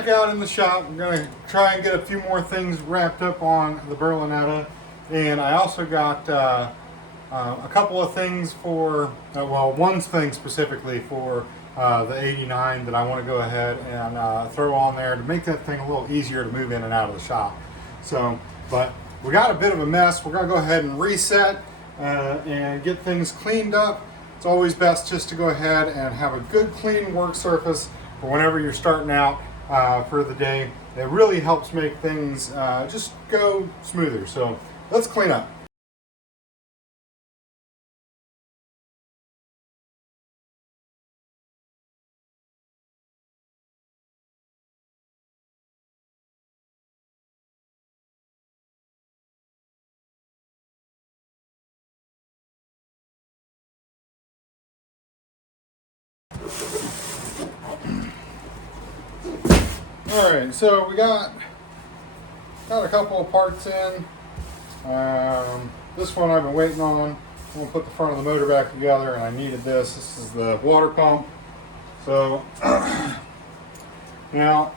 back out in the shop. I'm going to try and get a few more things wrapped up on the Berlinetta. And I also got a couple of things for, well, one thing specifically for the 89 that I want to go ahead and throw on there to make that thing a little easier to move in and out of the shop. So, but we got a bit of a mess. We're going to go ahead and reset and get things cleaned up. It's always best just to go ahead and have a good clean work surface for whenever you're starting out for the day. It really helps make things just go smoother. So let's clean up. All right, so we got a couple of parts in. This one I've been waiting on. I'm gonna put the front of the motor back together, and I needed this. This is the water pump. So now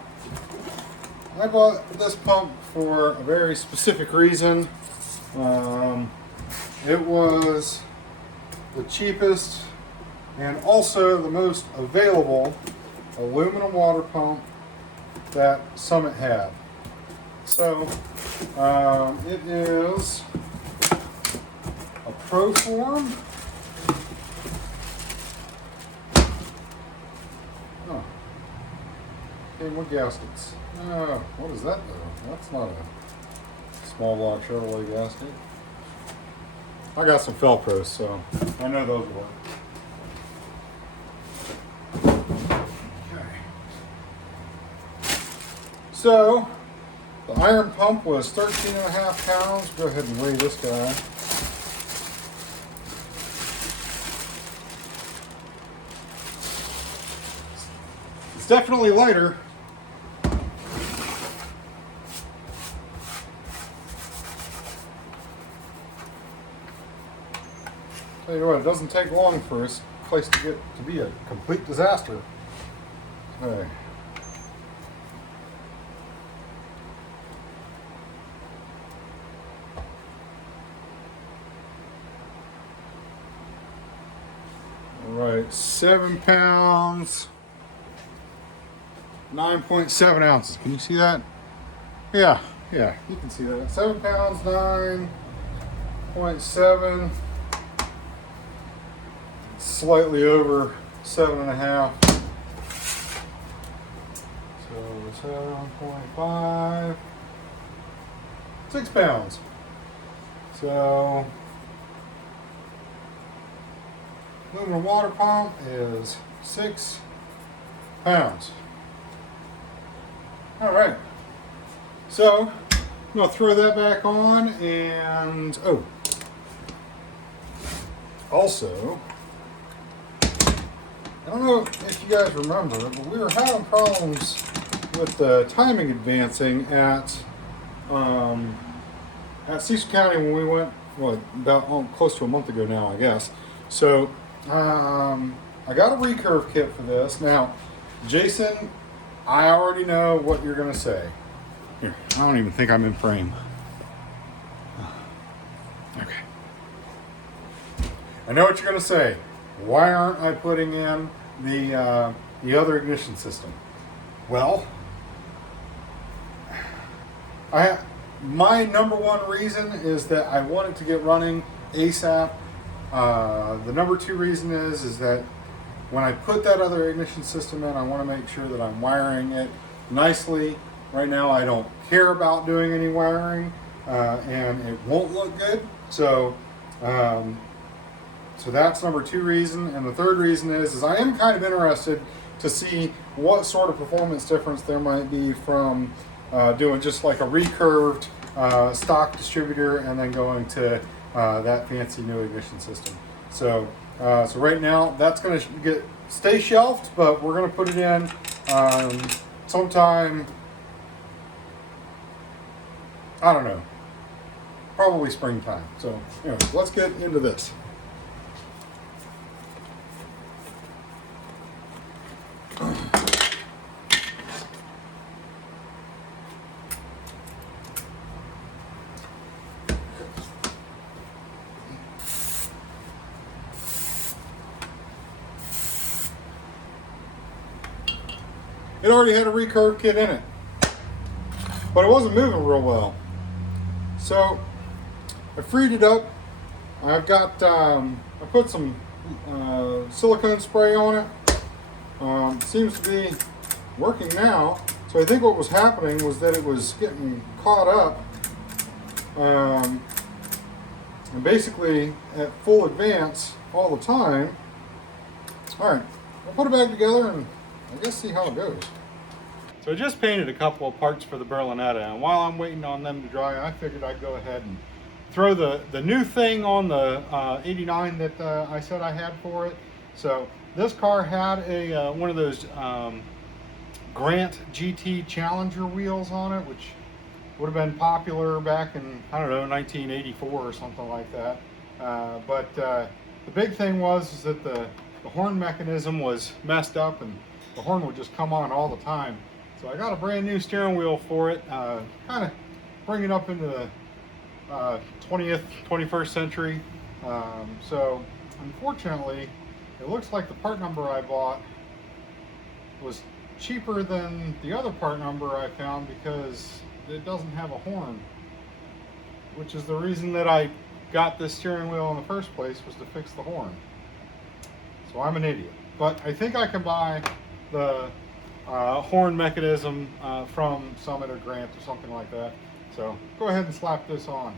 I bought this pump for a very specific reason. It was the cheapest and also the most available aluminum water pump that Summit had. So it is a Proform. Oh, came with gaskets. What is that though? That's not a small block Chevrolet gasket. I got some Felpros, so I know those work. So, the iron pump was 13.5 pounds. Go ahead and weigh this guy. It's definitely lighter. Tell you what, it doesn't take long for this place to get to be a complete disaster. Okay. Right, 7 pounds, 9.7 ounces. Can you see that? Yeah, you can see that. 7 pounds, 9.7, slightly over 7.5. So 7.5, 6 pounds. So aluminum water pump is 6 pounds. All right. So I'm gonna throw that back on, and also, I don't know if you guys remember, but we were having problems with the timing advancing at Cecil County when we went, about close to a month ago now, I guess. So I got a recurve kit for this. Now, Jason, I already know what you're gonna say. Here, I don't even think I'm in frame. Okay. I know what you're gonna say. Why aren't I putting in the other ignition system? Well, my number one reason is that I want it to get running ASAP. The number two reason is that when I put that other ignition system in, I want to make sure that I'm wiring it nicely. Right now, I don't care about doing any wiring, and it won't look good. So, so that's number two reason. And the third reason is I am kind of interested to see what sort of performance difference there might be from doing just like a recurved stock distributor and then going to that fancy new ignition system. So, so right now that's going to stay shelved, but we're going to put it in sometime. I don't know, probably springtime. So, anyway, let's get into this. it already had a recurve kit in it, but it wasn't moving real well. So I freed it up. I've got, I put some silicone spray on it. Seems to be working now. So I think what was happening was that it was getting caught up, and basically at full advance all the time. All right, I'll put it back together and I guess see how it goes. So I just painted a couple of parts for the Berlinetta, and while I'm waiting on them to dry, I figured I'd go ahead and throw the new thing on the 89 that I said I had for it. So this car had a one of those Grant GT Challenger wheels on it, which would have been popular back in, I don't know, 1984 or something like that. But the big thing was that the horn mechanism was messed up and the horn would just come on all the time. So I got a brand new steering wheel for it, kind of bring it up into the 20th, 21st century. So unfortunately, it looks like the part number I bought was cheaper than the other part number I found because it doesn't have a horn, which is the reason that I got this steering wheel in the first place, was to fix the horn. So I'm an idiot. But I think I can buy the horn mechanism from Summit or Grant or something like that. So go ahead and slap this on.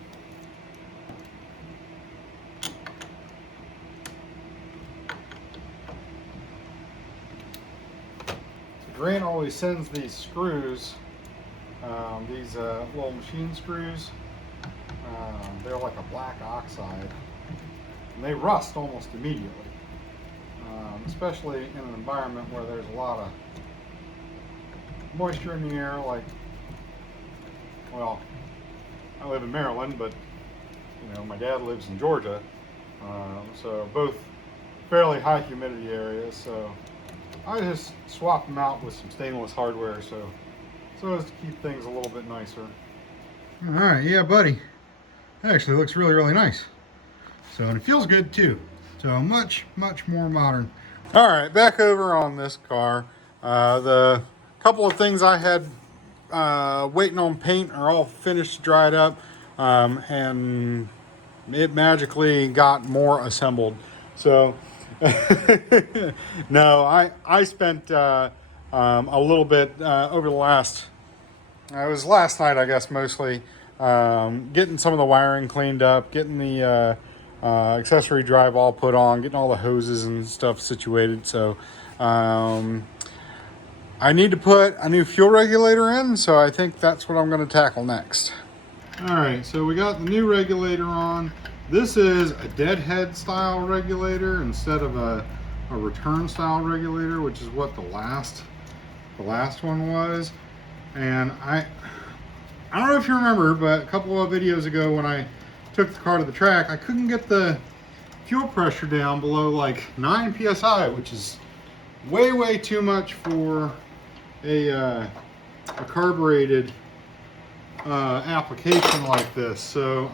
Grant always sends these screws, these little machine screws. They're like a black oxide, and they rust almost immediately, especially in an environment where there's a lot of moisture in the air. Like, well, I live in Maryland, but you know, my dad lives in Georgia, so both fairly high humidity areas. So I just swapped them out with some stainless hardware, so as to keep things a little bit nicer. All right, yeah, buddy. That actually looks really, really nice. So, and it feels good too. So much, much more modern. All right, back over on this car. The couple of things I had waiting on paint are all finished, dried up, and it magically got more assembled. So no, I spent a little bit over the last, it was last night, I guess, mostly, getting some of the wiring cleaned up, getting the accessory drive all put on, getting all the hoses and stuff situated. So I need to put a new fuel regulator in, so I think that's what I'm going to tackle next. All right, so we got the new regulator on. This is a deadhead style regulator instead of a return style regulator, which is what the last one was. And I don't know if you remember, but a couple of videos ago when I took the car to the track, I couldn't get the fuel pressure down below like 9 psi, which is way too much for a carbureted application like this. So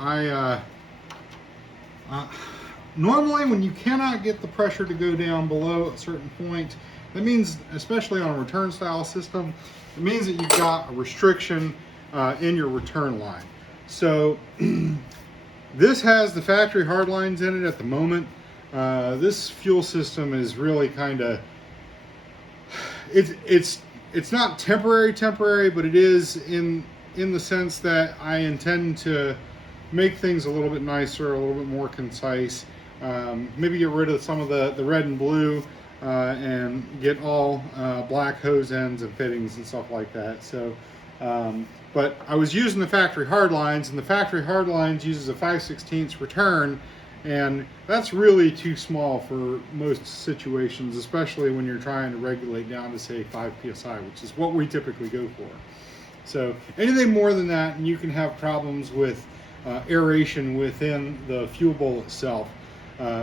normally when you cannot get the pressure to go down below a certain point, that means, especially on a return style system, it means that you've got a restriction in your return line. So this has the factory hard lines in it at the moment. This fuel system is really kind of, it's not temporary, but it is in the sense that I intend to make things a little bit nicer, a little bit more concise. Maybe get rid of some of the red and blue and get all black hose ends and fittings and stuff like that. So, but I was using the factory hard lines, and the factory hard lines uses a 5/16 return, and that's really too small for most situations, especially when you're trying to regulate down to say 5 psi, which is what we typically go for. So anything more than that, and you can have problems with aeration within the fuel bowl itself.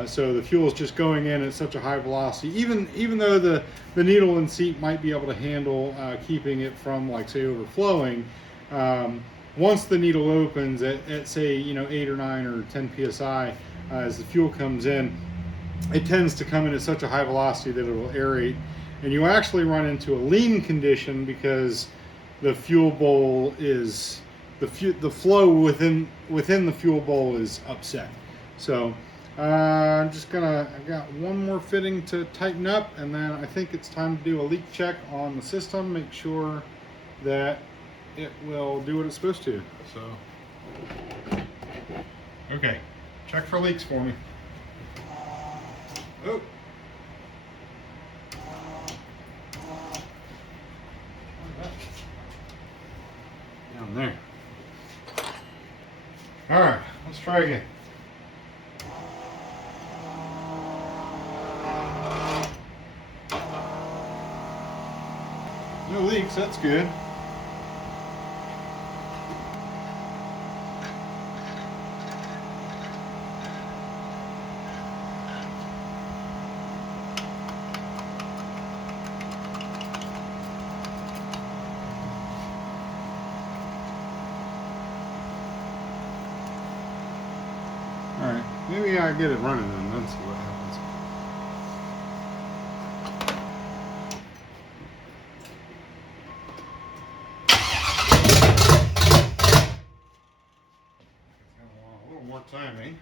So the fuel is just going in at such a high velocity, even though the needle and seat might be able to handle keeping it from, like, say, overflowing. Once the needle opens at say, 8 or 9 or 10 psi, as the fuel comes in, it tends to come in at such a high velocity that it will aerate and you actually run into a lean condition because the fuel bowl is the flow within the fuel bowl is upset. So I'm just gonna, I got one more fitting to tighten up, and then I think it's time to do a leak check on the system, make sure that it will do what it's supposed to. So, okay, check for leaks for me. Oh. Down there. All right, let's try again. No leaks, that's good. All right, maybe I get it running and then see what happens. A little more timing.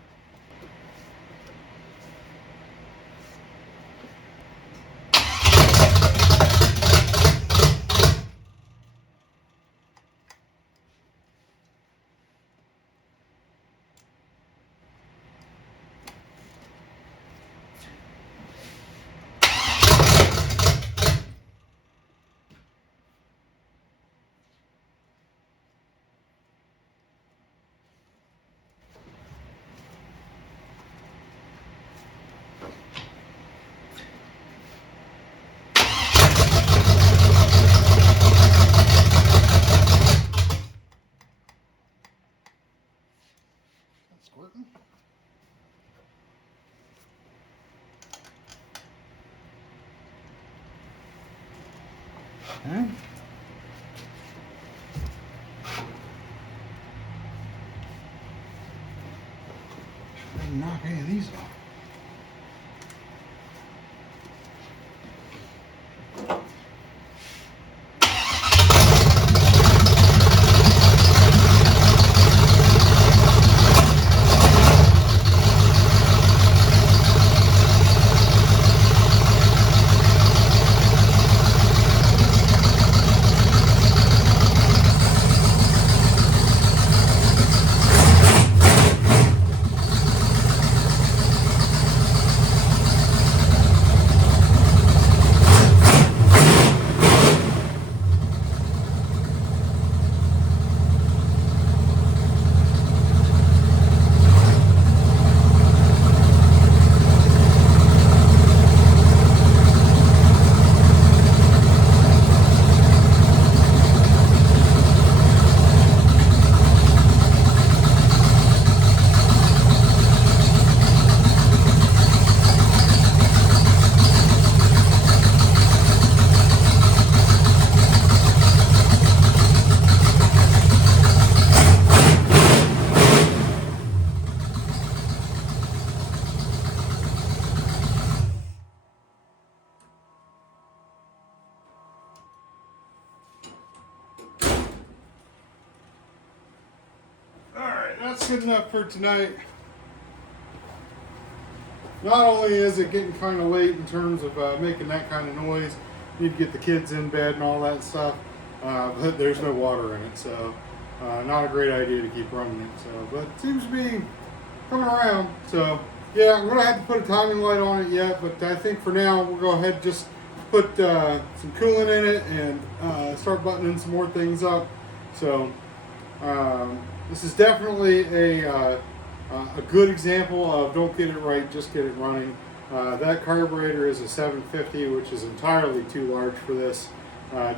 Squirting. Okay. Try to knock any of these off. That's good enough for tonight. Not only is it getting kind of late in terms of making that kind of noise, need to get the kids in bed and all that stuff, but there's no water in it, so not a great idea to keep running it. So, but it seems to be coming around. So yeah, I'm gonna have to put a timing light on it yet, but I think for now we'll go ahead and just put some coolant in it and start buttoning some more things up. So this is definitely a good example of don't get it right, just get it running. That carburetor is a 750, which is entirely too large for this.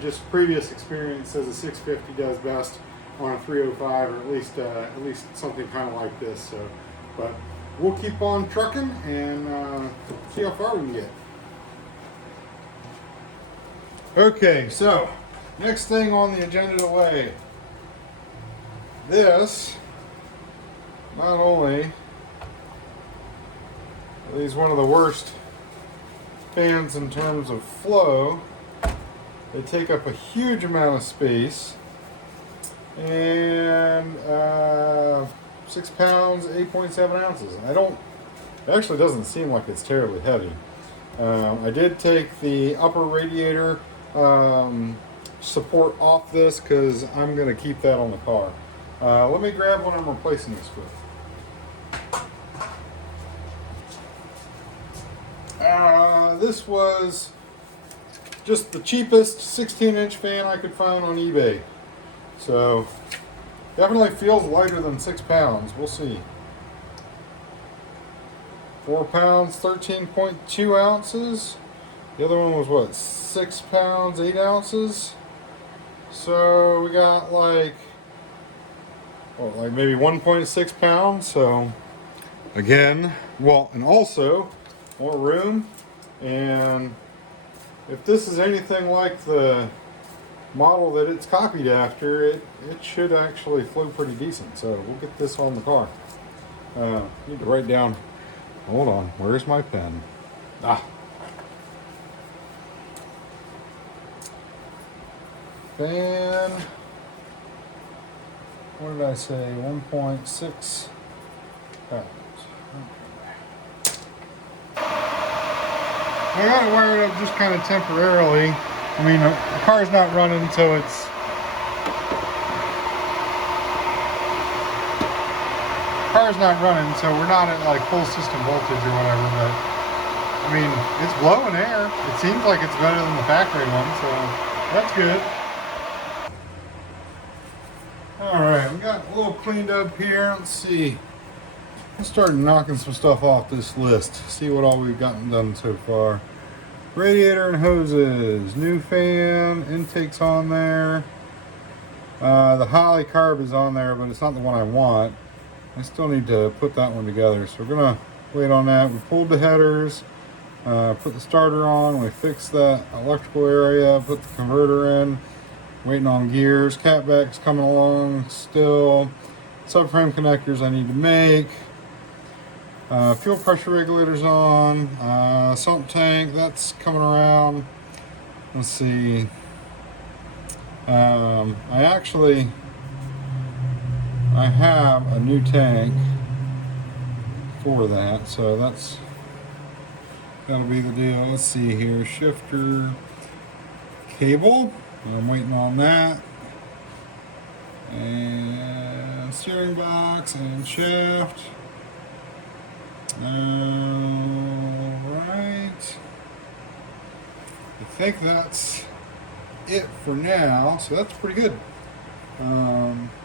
Just previous experience says a 650 does best on a 305, or at least something kind of like this. So, but we'll keep on trucking and see how far we can get. Okay, so next thing on the agenda today. This, not only are these one of the worst fans in terms of flow. They take up a huge amount of space. And 6 pounds, 8.7 ounces. It actually doesn't seem like it's terribly heavy. I did take the upper radiator support off this because I'm going to keep that on the car. Let me grab what I'm replacing this with. This was just the cheapest 16-inch fan I could find on eBay. So, definitely feels lighter than 6 pounds. We'll see. 4 pounds, 13.2 ounces. The other one was what? 6 pounds, 8 ounces. So, we got like maybe 1.6 pounds. So, again, and also more room. And if this is anything like the model that it's copied after, it should actually flow pretty decent. So we'll get this on the car. Need to write down. Hold on, where's my pen? Fan. What did I say? 1.6 pounds. I got it wired up just kind of temporarily. I mean, the car's not running, so it's we're not at like full system voltage or whatever, but I mean, it's blowing air. It seems like it's better than the factory one, so that's good. Alright, we got a little cleaned up here. Let's see. Let's start knocking some stuff off this list. See what all we've gotten done so far. Radiator and hoses, new fan, intake's on there. The Holley carb is on there, but it's not the one I want. I still need to put that one together, so we're gonna wait on that. We pulled the headers, put the starter on, we fixed that electrical area, put the converter in, waiting on gears. Catback's coming along still. Subframe connectors I need to make. Fuel pressure regulator's on. Sump tank, that's coming around. Let's see. I have a new tank for that, so that's gotta be the deal. Let's see here. Shifter cable. I'm waiting on that. And steering box and shaft. Alright. I think that's it for now. So that's pretty good.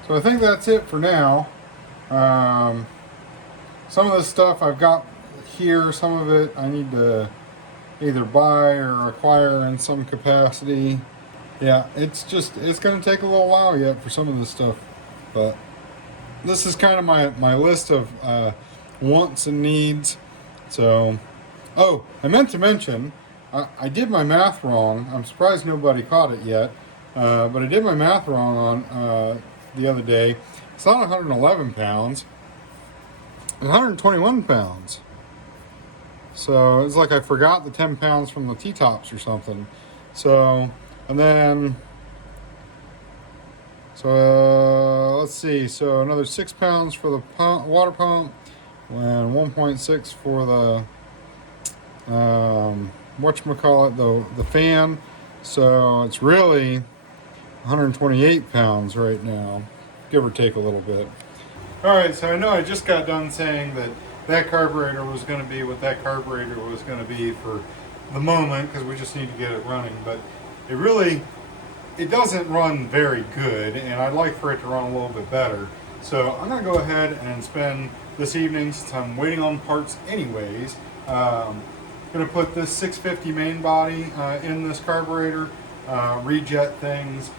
So I think that's it for now. Some of the stuff I've got here, some of it I need to either buy or acquire in some capacity. Yeah, it's going to take a little while yet for some of this stuff. But this is kind of my list of wants and needs. So, I meant to mention, I did my math wrong. I'm surprised nobody caught it yet. But I did my math wrong on the other day. It's not 111 pounds. It's 121 pounds. So it's like I forgot the 10 pounds from the T-tops or something. So, and then, let's see. So another 6 pounds for the water pump, and 1.6 for the whatchamacallit, the fan. So it's really 128 pounds right now, give or take a little bit. All right, so I know I just got done saying that carburetor was going to be what that carburetor was going to be for the moment, because we just need to get it running, but it doesn't run very good, and I'd like for it to run a little bit better. So I'm going to go ahead and spend this evening, since I'm waiting on parts anyways, going to put this 650 main body in this carburetor, rejet things,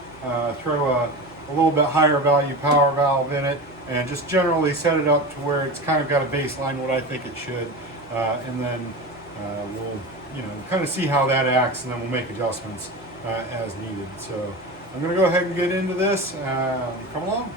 throw a little bit higher value power valve in it, and just generally set it up to where it's kind of got a baseline what I think it should, and then we'll kind of see how that acts, and then we'll make adjustments as needed. So I'm going to go ahead and get into this. Come along.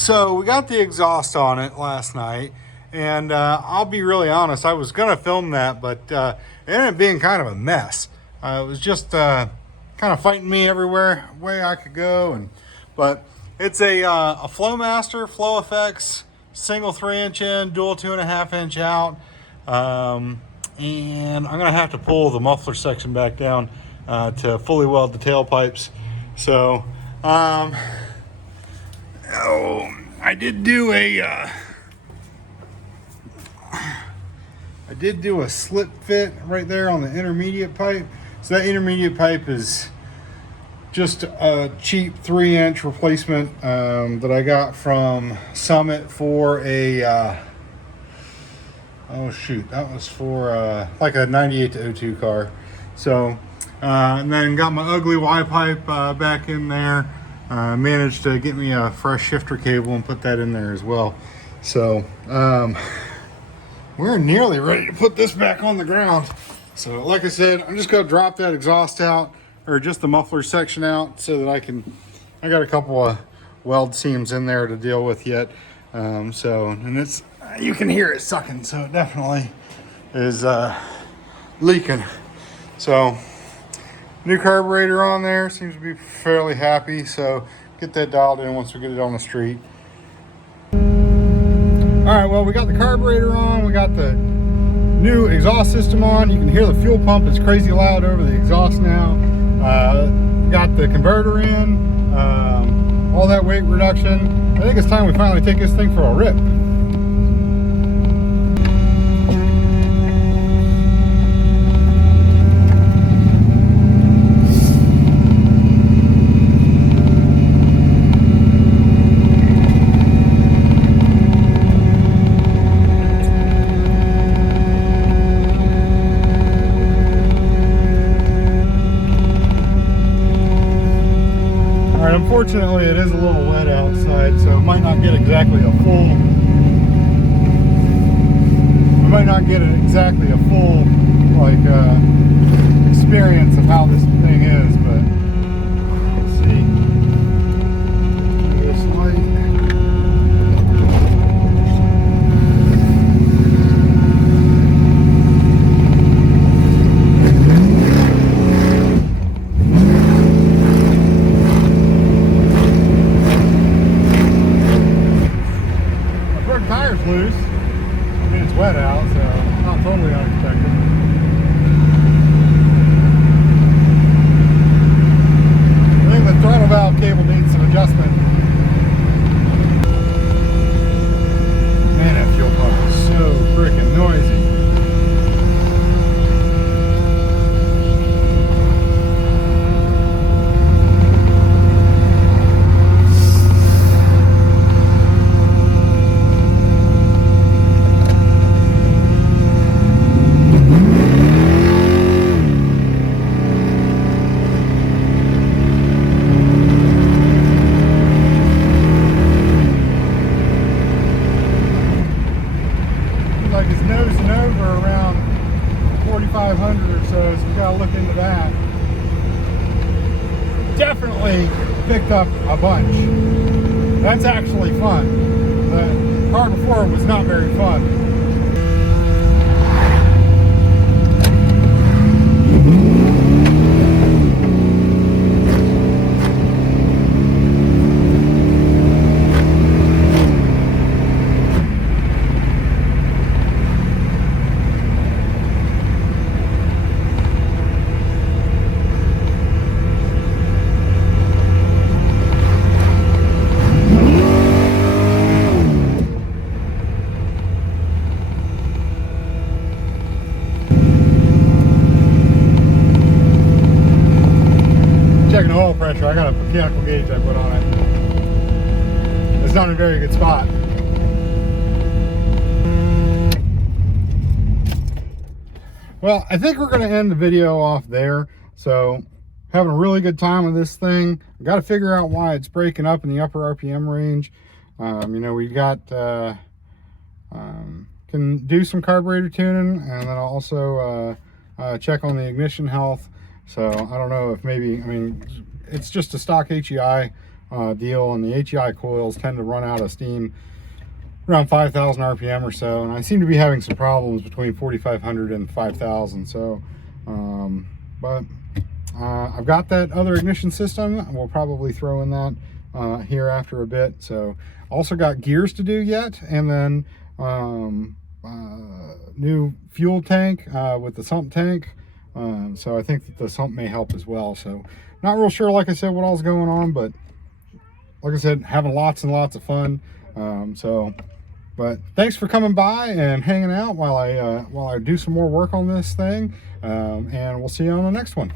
So we got the exhaust on it last night, and I'll be really honest, I was gonna film that, but it ended up being kind of a mess. It was just kind of fighting me everywhere way I could go, but it's a Flowmaster Flow Effects single 3-inch in, dual 2.5-inch out, and I'm gonna have to pull the muffler section back down to fully weld the tailpipes. So I did do a slip fit right there on the intermediate pipe. So that intermediate pipe is just a cheap 3-inch replacement that I got from Summit for a oh shoot, that was for like a 98 to 02 car. So and then got my ugly Y pipe back in there. Managed to get me a fresh shifter cable and put that in there as well. So we're nearly ready to put this back on the ground. So like I said, I'm just gonna drop that exhaust out, or just the muffler section out, so that I got a couple of weld seams in there to deal with yet. And it's, you can hear it sucking, so it definitely is leaking. So new carburetor on there, seems to be fairly happy. So get that dialed in once we get it on the street. All right, well, we got the carburetor on, we got the new exhaust system on. You can hear the fuel pump is crazy loud over the exhaust now. Got the converter in, all that weight reduction. I think it's time we finally take this thing for a rip. Unfortunately, it is a little wet outside, so it might not get exactly a full. We might not get exactly a full experience of how this thing is, but let's see. This light. Loose. I mean, it's wet out, so not totally unexpected. I think the throttle valve cable needs some adjustment. Man, that fuel pump is so freaking noisy. Like it's nosing over around 4,500 or so we gotta look into that. Definitely picked up a bunch. That's actually fun. The car before was not very fun. Checking the oil pressure. I got a mechanical gauge I put on it. It's not in a very good spot. Well, I think we're going to end the video off there. So, having a really good time with this thing. I got to figure out why it's breaking up in the upper RPM range. You know, we got can do some carburetor tuning, and then also check on the ignition health. So I don't know if maybe, I mean, it's just a stock HEI deal, and the HEI coils tend to run out of steam around 5,000 RPM or so, and I seem to be having some problems between 4,500 and 5,000. So, but I've got that other ignition system. We'll probably throw in that here after a bit. So, also got gears to do yet, and then new fuel tank with the sump tank. So I think that the sump may help as well. So, not real sure, like I said, what all's going on, but like I said, having lots and lots of fun. But thanks for coming by and hanging out while I do some more work on this thing, and we'll see you on the next one.